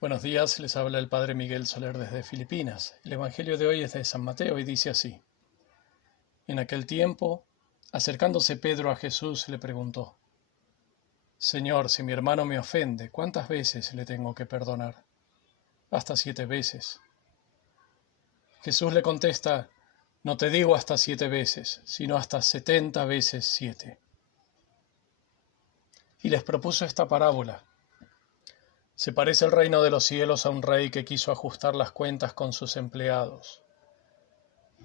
Buenos días, les habla el Padre Miguel Soler desde Filipinas. El Evangelio de hoy es de San Mateo y dice así. En aquel tiempo, acercándose Pedro a Jesús, le preguntó: Señor, si mi hermano me ofende, ¿cuántas veces le tengo que perdonar? Hasta 7 veces. Jesús le contesta: No te digo hasta 7 veces, sino hasta 70 veces 7. Y les propuso esta parábola. Se parece el reino de los cielos a un rey que quiso ajustar las cuentas con sus empleados.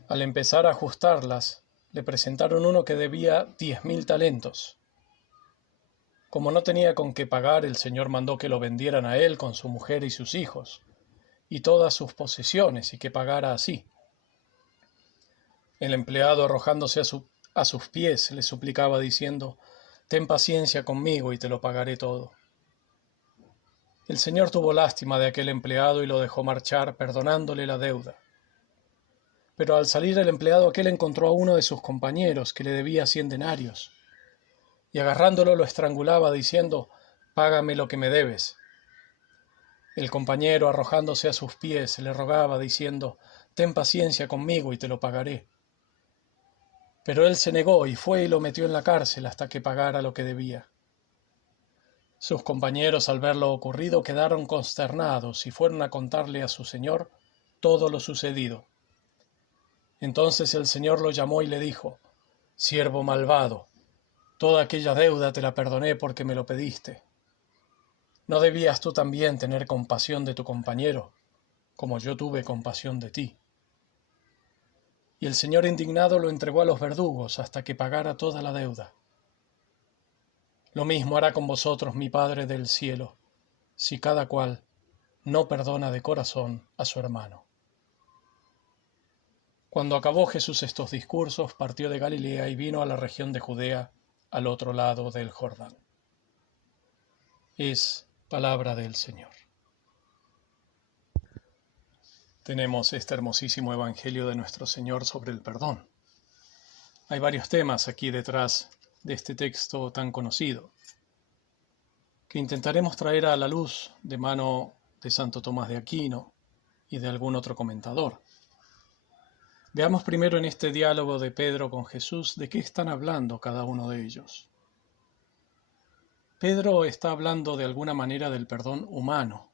Al empezar a ajustarlas, le presentaron uno que debía 10.000 talentos. Como no tenía con qué pagar, el Señor mandó que lo vendieran a él con su mujer y sus hijos, y todas sus posesiones, y que pagara así. El empleado, arrojándose a sus pies, le suplicaba diciendo: Ten paciencia conmigo y te lo pagaré todo. El Señor tuvo lástima de aquel empleado y lo dejó marchar, perdonándole la deuda. Pero al salir el empleado aquel encontró a uno de sus compañeros que le debía 100 denarios, y agarrándolo lo estrangulaba diciendo: Págame lo que me debes. El compañero, arrojándose a sus pies, le rogaba diciendo: Ten paciencia conmigo y te lo pagaré. Pero él se negó y fue y lo metió en la cárcel hasta que pagara lo que debía. Sus compañeros, al ver lo ocurrido, quedaron consternados y fueron a contarle a su señor todo lo sucedido. Entonces el Señor lo llamó y le dijo: Siervo malvado, toda aquella deuda te la perdoné porque me lo pediste. ¿No debías tú también tener compasión de tu compañero, como yo tuve compasión de ti? Y el Señor indignado lo entregó a los verdugos hasta que pagara toda la deuda. Lo mismo hará con vosotros mi Padre del cielo, si cada cual no perdona de corazón a su hermano. Cuando acabó Jesús estos discursos, partió de Galilea y vino a la región de Judea, al otro lado del Jordán. Es palabra del Señor. Tenemos este hermosísimo Evangelio de nuestro Señor sobre el perdón. Hay varios temas aquí detrás de este texto tan conocido, que intentaremos traer a la luz de mano de Santo Tomás de Aquino y de algún otro comentador. Veamos primero en este diálogo de Pedro con Jesús de qué están hablando cada uno de ellos. Pedro está hablando de alguna manera del perdón humano.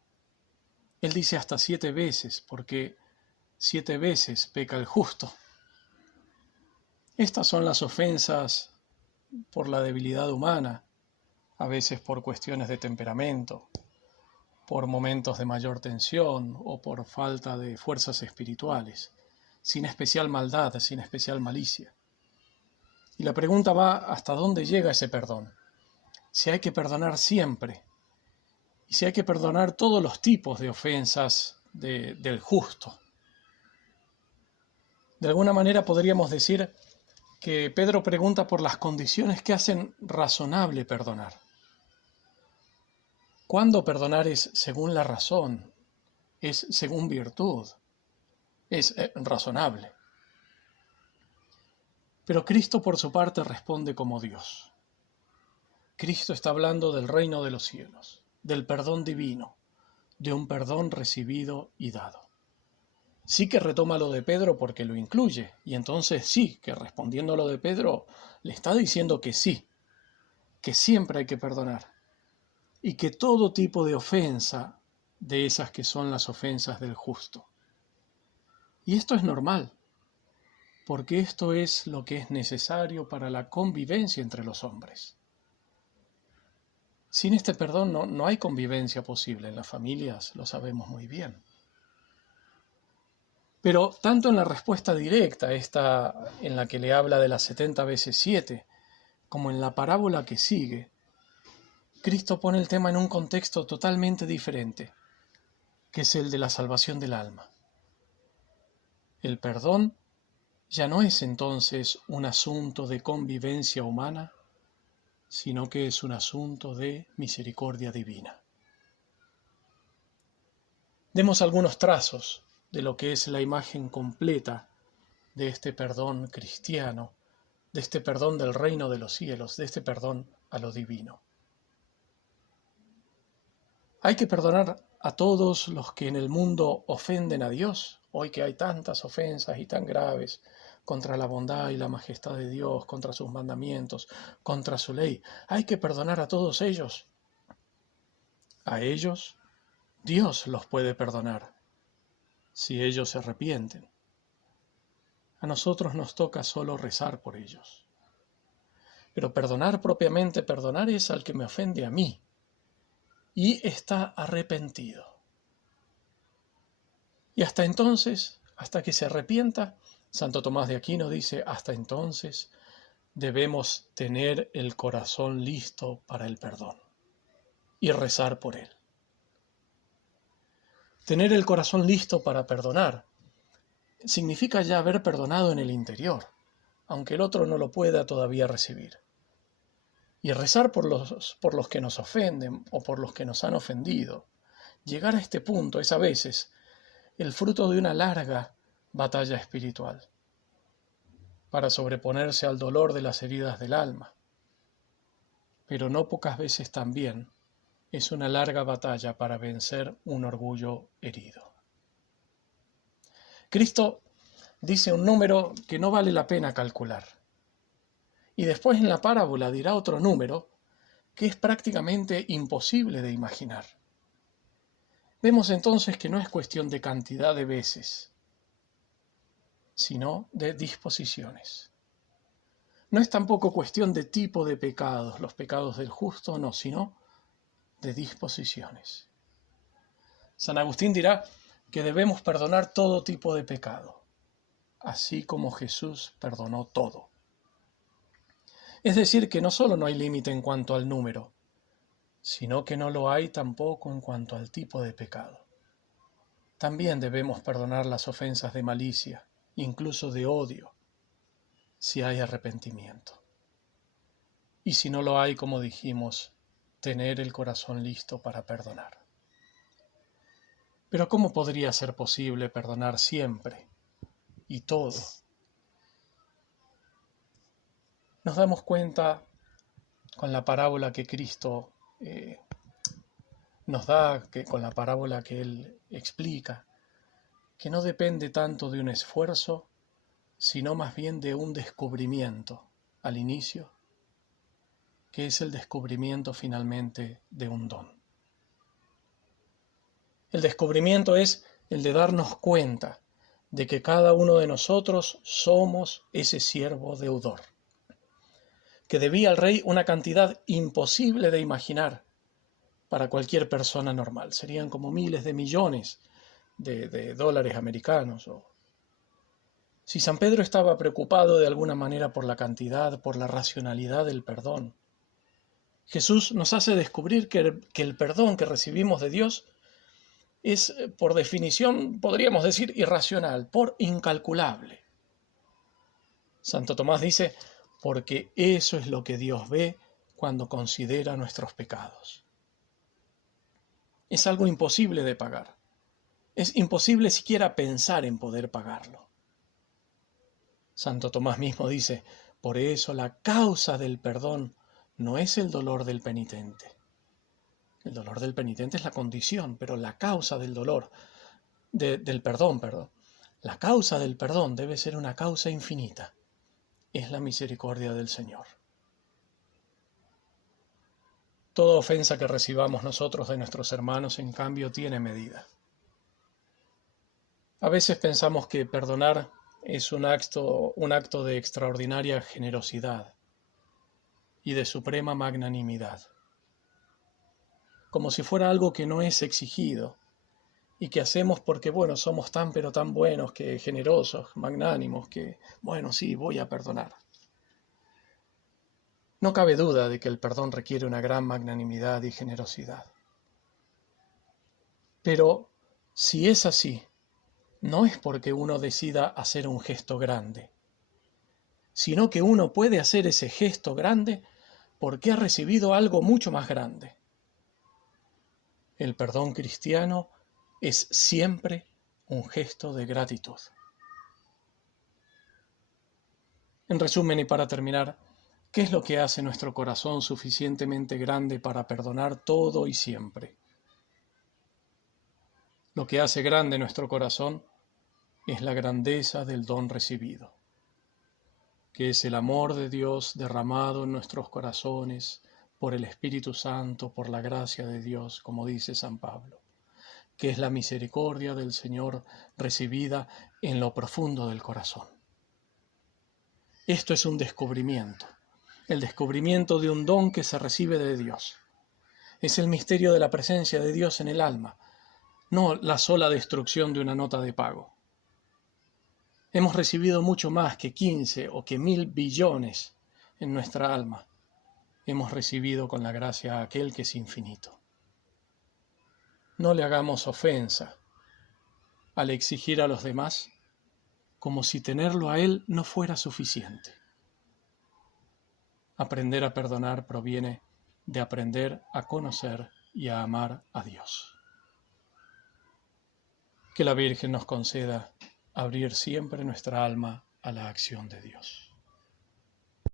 Él dice hasta 7 veces, porque 7 veces peca el justo. Estas son las ofensas por la debilidad humana, a veces por cuestiones de temperamento, por momentos de mayor tensión o por falta de fuerzas espirituales, sin especial maldad, sin especial malicia. Y la pregunta va: ¿hasta dónde llega ese perdón? Si hay que perdonar siempre, y si hay que perdonar todos los tipos de ofensas del justo. De alguna manera podríamos decir que Pedro pregunta por las condiciones que hacen razonable perdonar. ¿Cuándo perdonar es según la razón? ¿Es según virtud? ¿Es razonable? Pero Cristo por su parte responde como Dios. Cristo está hablando del reino de los cielos, del perdón divino, de un perdón recibido y dado. Sí que retoma lo de Pedro porque lo incluye, y entonces sí, que respondiendo a lo de Pedro, le está diciendo que sí, que siempre hay que perdonar, y que todo tipo de ofensa, de esas que son las ofensas del justo. Y esto es normal, porque esto es lo que es necesario para la convivencia entre los hombres. Sin este perdón no hay convivencia posible en las familias, lo sabemos muy bien. Pero tanto en la respuesta directa, esta en la que le habla de las 70 veces 7, como en la parábola que sigue, Cristo pone el tema en un contexto totalmente diferente, que es el de la salvación del alma. El perdón ya no es entonces un asunto de convivencia humana, sino que es un asunto de misericordia divina. Demos algunos trazos de lo que es la imagen completa de este perdón cristiano, de este perdón del reino de los cielos, de este perdón a lo divino. Hay que perdonar a todos los que en el mundo ofenden a Dios, hoy que hay tantas ofensas y tan graves contra la bondad y la majestad de Dios, contra sus mandamientos, contra su ley. Hay que perdonar a todos ellos. A ellos Dios los puede perdonar si ellos se arrepienten. A nosotros nos toca solo rezar por ellos. Pero perdonar propiamente, perdonar es al que me ofende a mí y está arrepentido. Y hasta entonces, hasta que se arrepienta, Santo Tomás de Aquino dice, hasta entonces debemos tener el corazón listo para el perdón y rezar por él. Tener el corazón listo para perdonar significa ya haber perdonado en el interior, aunque el otro no lo pueda todavía recibir. Y rezar por los que nos ofenden o por los que nos han ofendido. Llegar a este punto es a veces el fruto de una larga batalla espiritual para sobreponerse al dolor de las heridas del alma. Pero no pocas veces también es una larga batalla para vencer un orgullo herido. Cristo dice un número que no vale la pena calcular. Y después en la parábola dirá otro número que es prácticamente imposible de imaginar. Vemos entonces que no es cuestión de cantidad de veces, sino de disposiciones. No es tampoco cuestión de tipo de pecados, los pecados del justo no, sino de disposiciones. San Agustín dirá que debemos perdonar todo tipo de pecado, así como Jesús perdonó todo. Es decir, que no solo no hay límite en cuanto al número, sino que no lo hay tampoco en cuanto al tipo de pecado. También debemos perdonar las ofensas de malicia, incluso de odio, si hay arrepentimiento. Y si no lo hay, como dijimos, tener el corazón listo para perdonar. Pero ¿cómo podría ser posible perdonar siempre y todo? Nos damos cuenta con la parábola que Cristo nos da, con la parábola que Él explica, que no depende tanto de un esfuerzo, sino más bien de un descubrimiento al inicio, que es el descubrimiento finalmente de un don. El descubrimiento es el de darnos cuenta de que cada uno de nosotros somos ese siervo deudor, que debía al rey una cantidad imposible de imaginar para cualquier persona normal. Serían como miles de millones de dólares americanos. Si San Pedro estaba preocupado de alguna manera por la cantidad, por la racionalidad del perdón, Jesús nos hace descubrir que el perdón que recibimos de Dios es, por definición, podríamos decir, irracional, por incalculable. Santo Tomás dice, porque eso es lo que Dios ve cuando considera nuestros pecados. Es algo imposible de pagar. Es imposible siquiera pensar en poder pagarlo. Santo Tomás mismo dice, por eso la causa del perdón no es el dolor del penitente. El dolor del penitente es la condición, pero la causa del dolor, del perdón, la causa del perdón debe ser una causa infinita. Es la misericordia del Señor. Toda ofensa que recibamos nosotros de nuestros hermanos, en cambio, tiene medida. A veces pensamos que perdonar es un acto de extraordinaria generosidad y de suprema magnanimidad, como si fuera algo que no es exigido y que hacemos porque, bueno, somos tan pero tan buenos, que generosos, magnánimos, que, bueno, sí, voy a perdonar. No cabe duda de que el perdón requiere una gran magnanimidad y generosidad. Pero si es así, no es porque uno decida hacer un gesto grande, sino que uno puede hacer ese gesto grande porque ha recibido algo mucho más grande. El perdón cristiano es siempre un gesto de gratitud. En resumen y para terminar, ¿qué es lo que hace nuestro corazón suficientemente grande para perdonar todo y siempre? Lo que hace grande nuestro corazón es la grandeza del don recibido, que es el amor de Dios derramado en nuestros corazones por el Espíritu Santo, por la gracia de Dios, como dice San Pablo, que es la misericordia del Señor recibida en lo profundo del corazón. Esto es un descubrimiento, el descubrimiento de un don que se recibe de Dios. Es el misterio de la presencia de Dios en el alma, no la sola destrucción de una nota de pago. Hemos recibido mucho más que 15 o que 1000 billones en nuestra alma. Hemos recibido con la gracia a aquel que es infinito. No le hagamos ofensa al exigir a los demás como si tenerlo a Él no fuera suficiente. Aprender a perdonar proviene de aprender a conocer y a amar a Dios. Que la Virgen nos conceda abrir siempre nuestra alma a la acción de Dios.